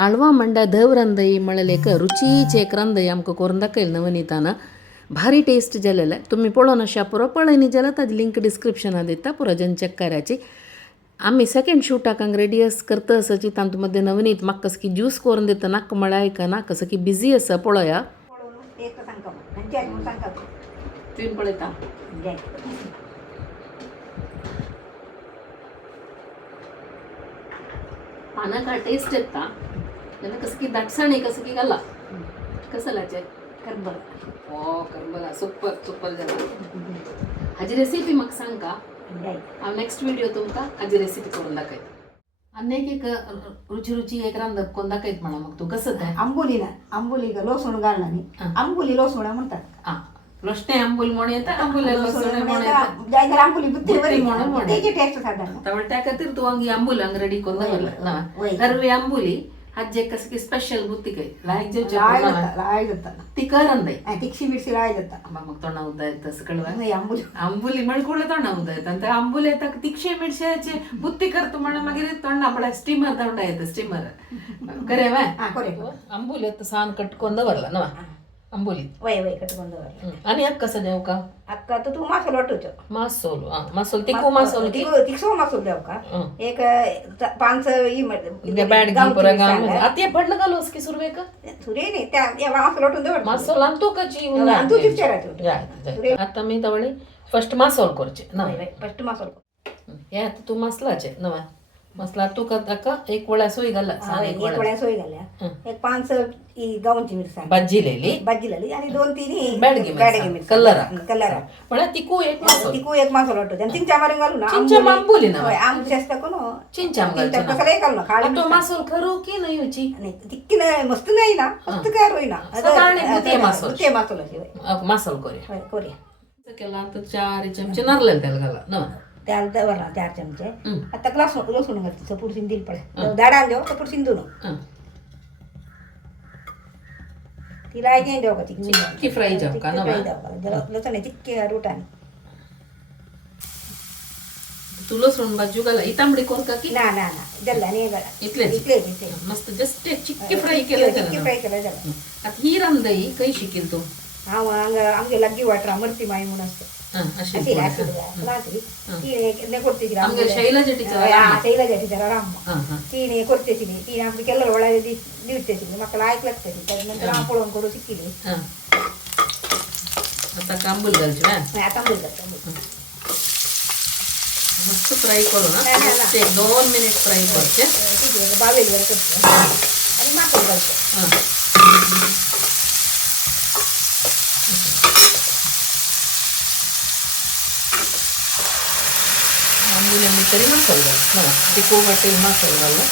आळवा मंडा धवरंदई मळलेक रुचीचे एक रंदई आमकां करून दाखयल नवनीताना भारी टेस्ट जालेला तुम्ही पळोवन अशा पुरो पळयनी जाल्यार ताजी लिंक डिस्क्रिप्शनात दिता पुरो जन चॅक करायची आम्ही सेकंड शूटाक हांगा रेडी करता आसाची तांतूमध्ये नवनीत म्हाका कसं की ज्यूस करून दिता नाका म्हळ्यार आयकना कसं की बिझी आसा पळोवया तुवें पळयता पानाका टेस्ट येता तेन्ना कसं की दाटसाणी कसं की घाला कसं लाचे करबला ओ करबला सुपर सुपर जाला हाजी रेसिपी म्हाका सांग का हांव नेक्स्ट व्हिडिओ तुमकां हाजी रेसिपी करून दाखयता आनी एक रुची रुची एक रांदप करून दाखयत म्हणा मग तू कसं तें आंबोली लसूण घालना न्ही आंबोली लसूण म्हणतात आं लोसणे आंबोली म्हण येता आंबोली लसूण म्हण येता आंबोली बुत्ती बरी म्हणून तेची टेस्ट साधारण त्यामुळे त्या खातीर तू हांगी आंबोली हांगा रेडी करून दवरला ना हरवी आंबोली हाजे कसं की स्पेशल बुत्ती काय लायक जेवचे लाय जाता ती करंदई तिक्षी बिरशी लाय जाता मग तोंडा उदा येता सकळवा नाही आंबोली आंबोली म्हण कुठे तोंडा उदा येता आणि त्या आंबोली येता तिक्षे मिरशाचे बुत्ती करतो म्हणून मागीर तोंडा पडा स्टीमर तोंडा येता स्टीमर करे वा करे आंबोली येता सान कटकोन दवरला ना आंबोली वय वय कटकोन दवरला आणि कसं देव का अक्का तो तू मासोल वाटूचो मासोल मासोल तिखो मासोल की तिखसो मासोल देव का एक 5 बॅड घी पुरा गाम आता पडलं घालोस की सुरवे का सुरे नाही त्या या मासोल वाटून देव मासोल आणतो कची तू चिपचाराचो आता मी तवळे फर्स्ट मासोल करचे ना फर्स्ट मासोल हे आता तू मसलाचे नवा मसला तू का एक वळा सोय घाला एक वळा सोय घाल्या एक 5 गावची मिरसांग भाजीलेली आणि 2-3 बॅडगी कलर पण तिकू एक मासोल वाटतो आणि चिंचा मारून घालू ना आंबोली ना आंब जास्त कोण चिंचा कसं घालू ना खाली तो मासोल खरू की नाही होची नाही तिक्की नाही मस्त नाही ना मस्त काय रोई ना ते मासोल मासोल कोरिया केला तर 4 चमचे नारळ तेल घाला ना त्याला दवरला 4 चमचे आता लसूण घालते सपूर शिंदील पडे दाडा देव सपूर शिंदू नो तिला ऐकेन देव का चिक्की फ्राय जाव का ना लसूण चिक्की रोटाने तू लसूण बाजू घाला ही तांबडी कोण का की ना ना ना जल्ला नाही गळा इतले मस्त जस्ट चिक्की फ्राय केलं झालं आता ही रांदई काही शिकेल तू आमगे लग्गी वाटरा मरती माई म्हणून असतं शैला टीचर राम तिने करतेशिली तिने आपली केल्लो वळा दिवचेशिली म्हाका लायक लागतली नंतर हांव पळोवन करूं शिकली आता कांबूल घालचे आता घालता मस्त फ्राय करू ना 2 मिनिट फ्राय करते बावेलीवर करते आणि माकड घालते आंबोली तरी मसाला घाल ना तिखो वाटेल मसाला घालू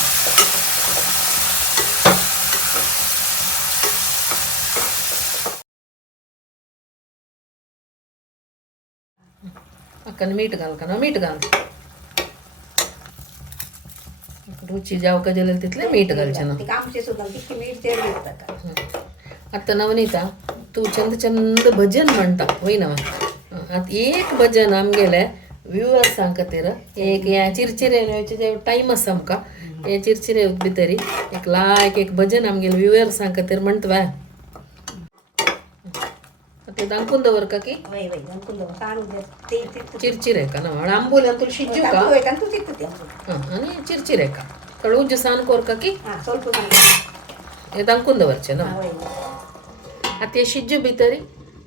अक्कन मीठ घाल का ना मीठ घाल रुची जाव का जलेल तिथले मीठ घालचे ना आता नवनीता तू चंद चंद भजन म्हणता होई ना आता एक भजन आमगेले व्ह्यूअर्स सांगतीर एक या चिरचिरे टाइम आसा आमकां हे चिरचिरे भितरी एक लायक एक भजन आमगेले व्ह्यूअर्स सांगतीर म्हणतवा ते दांकून दवर का की चिरचिरे का ना आंबोली तुला शिजू का आणि चिरचिरे का कळू जुसान कोर का की हे दांकून दवरचे ना आता हे शिजू भितरी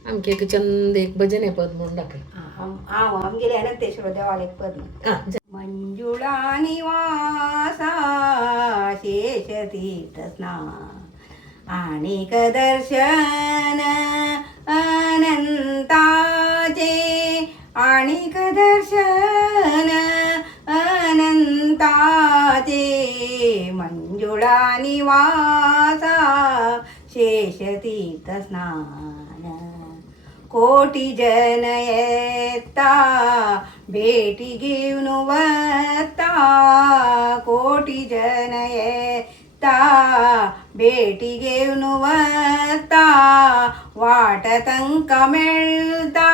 आमके एक चंद एक भजन आहे पद म्हणून दाखय आमगेले अनंतेश्वर देवाला एक पद मंजुळा निवासा शेषतीर्थ स्नान आणिक दर्शन अनंताचे आणिक दर्शन अनंताचे मंजुळा निवासा शेषतीर्थ स्नान कोटी जन येता भेटी घेऊन वता कोटी जन येता भेटी घेऊन वता वाटतंक मिळता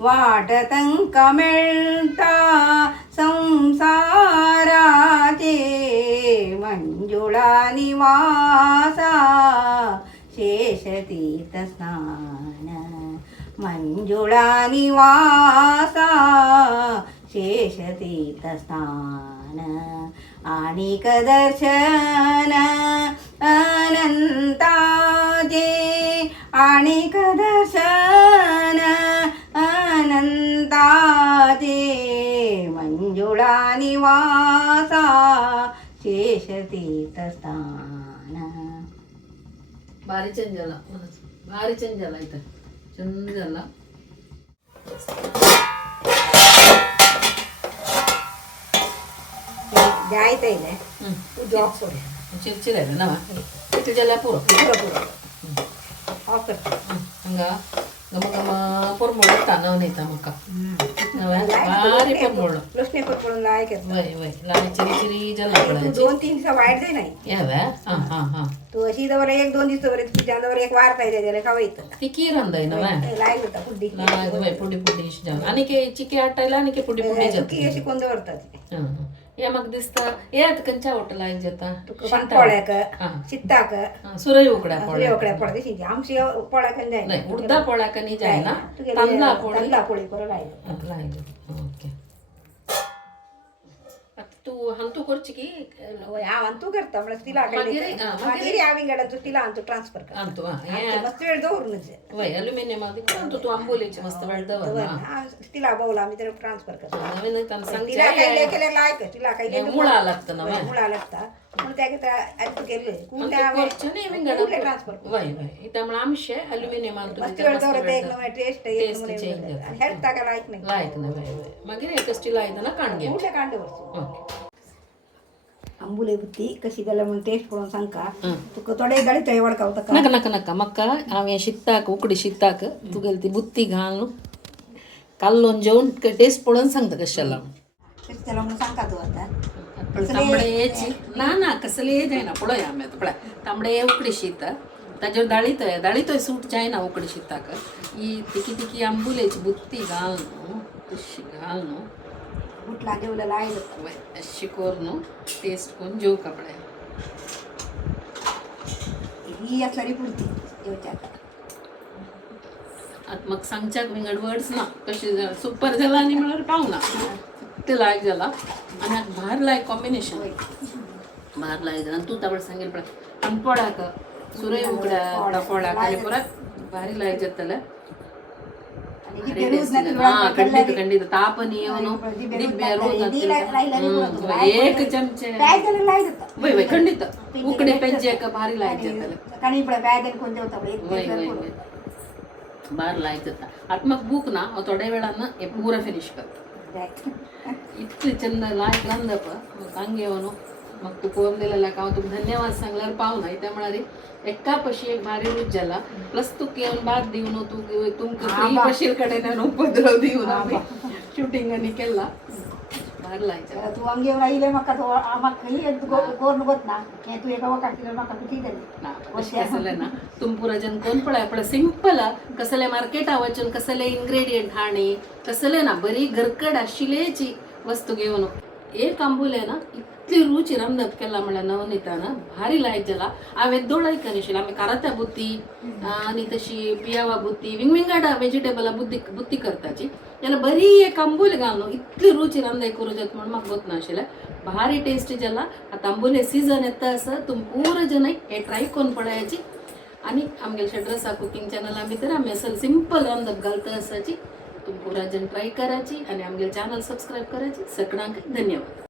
वाटतंक मिळता संसाराचे मंजुळा निवासा शेषतीर्थस्नान मंजुळा निवासा शेषतीर्थस्नान आणिक दर्शन अनंताजे आणिक दर्शन अनंताजे मंजुळा निवासा शेषतीर्थस्नान भारी चेंज झाला भारी चेंज झाला इथं चंद झाला जायचं आहे तू जॉब सोड ಚಿರ್ಚಿರ ನಾವ ಇಟ್ಟಿದೆಲ್ಲ ಪೂರ ऑफर ಹಂಗ ಗಮ ಗಮ ಪೊರ್ಮೋಳ ತಾನವನೈತ ಮಕ್ಕ भारी पडमोळ लसणे पडून लायक वय वय लाल चिरी चिरी जला पडायची 2-3 दिवस वाईट जाई नाही यावा हां हां हां तू अशी दवर 1-2 दिवस दवर तिच्यावर एक वार पाहिजे त्याला खावायचं ती कीरंदय ना वा लायक होता पुडी लाग वय पुडी पुडी जाव आणि के चिके आटायला आणि के पुडी पुडी जात की अशी कोण दवरतात हां या मग दिसता यात कंचा होटल आहे जता पोळ्याक चित्ताक सुरई उकड्या पोळ्या उकड्या पडते आमची पोळ्याक जाय नाही उडदा पोळ्या कनी जाय ना तांदळा पोळी करू लायक ओके आता तू हंतू करची की हांव तू करता म्हणजे तिला मागीर हांवें गेला तू तिला आणतो ट्रान्सफर कर आणतो मस्त वेळ दवरूनच वय अल्युमिनियम मध्ये आणतो तू आंबोलीची मस्त वेळ दवर तिला बोला आम्ही त्याला ट्रान्सफर करतो नवीन त्यांना तिला काही केलं लायक तिला काही मुळा लागतं ना मुळा लागता म्हणून त्या केलं ट्रान्सफर वय वय त्यामुळे आम्ही अल्युमिनियम आणतो मस्त वेळ दवरत एक नवा टेस्ट हेल्थ टाका लायक नाही लायक ना वय वय मागीर एकच स्टील आहे ना कांडगे मोठ्या कांडे आंबुली बुत्ती कशी जाल्यार म्हणून टेस्ट करून सांगका तुका थोडे गाडी थंय वडकावता नाका नाका नाका म्हाका हांवें शिताक उकडी शिताक तुगेली ती बुत्ती घाल काल्लोन जेवण टेस्ट पळोवन सांगता कशें जालां कशी जालां म्हणून सांगता तूं आतां तांबड्याची ना ना कसली जायना पळोवया आमी आतां पळय तांबडे उकडी शीत ताजेर दाळीतोय सूट जायना उकडी शिताक ही तिकी तिकी आंबुलेची बुत्ती घाल न्हू तशी घाल न्हू उठला जेवलेला आहे अशी कर न्हू टेस्ट करून जेव कपडे ही असणारी पुरती जेवच्या आता मग सांगच्याक विंगड वर्ड्स ना कशी सुपर जाला आनी म्हळ्यार पावना ते लायक जाला आनी भार लायक कॉम्बिनेशन भार लायक जाला तू ताबड सांगेल पळय अनपडाक सुरय उकड्या पडाक आनी परत भारी लायक जातले ಖಂಡಿತ ಖಂಡಿತ ತಾಪನಿ ಅವನು ದಿಬ್ಬೆ ಏಕ ಚಮಚೆ ವೈ ವೈ ಖಂಡಿತ ಉಕ್ಕಡೆ ಪೆಂಜೆಕ ಭಾರಿ ಲಾಯ್ಕ್ भार लायक जाता आता मग बूक ना थोड्या वेळानं हे पुरा फिनिश करता इतकी चंद लायक रांदप सांगे येवन मग तू कोण दिलेला का तुका धन्यवाद सांगल्यार पावना त्यामुळे एका पशी एक भारी रूच जाला प्लस तू येवन बाद दिवन तू तुमकां फ्री पशीर कडेन उपद्रव दिवन आमी शुटिंगांनी केला भार लायक तू आमगे राहिले म्हाका तो म्हाका खंय कोण वत ना हें तू एका वकाक केल्यार म्हाका कितें जालें ना अशें आसलें ना तुम पुरा जन कोण पळय सिंपल कसले मार्केटा वचून कसले इन्ग्रेडियंट हाडणी कसले ना बरी घरकड आशिल्लेची वस्तू घेवन एक आंबुले ना इतली रुची रांदप केला म्हळ्यार नवनीतान भारी लायक जाला हांवें दोळाय करिशिल्ली आमी कारात्या बुत्ती आनी तशी पियावा बुत्ती विंगविंगडा वेजिटेबला बुत्ती करताची जाल्यार बरी एक आंबोली घालून इतली रुची रांदय करूं जाता म्हणून म्हाका वच नाशिल्लें भारी टेस्ट जाला आतां आंबोले सीजन येता आसा तुम पूरा जन हे ट्राय करून पळयाची आनी आमगे शेड्रसा कुकिंग चॅनला भितर आमी असल सिंपल रांदप घालता आसाची तुम पूरा जन ट्राय कराची आनी आमगे चॅनल सबस्क्रायब कराची सगळ्यांक धन्यवाद.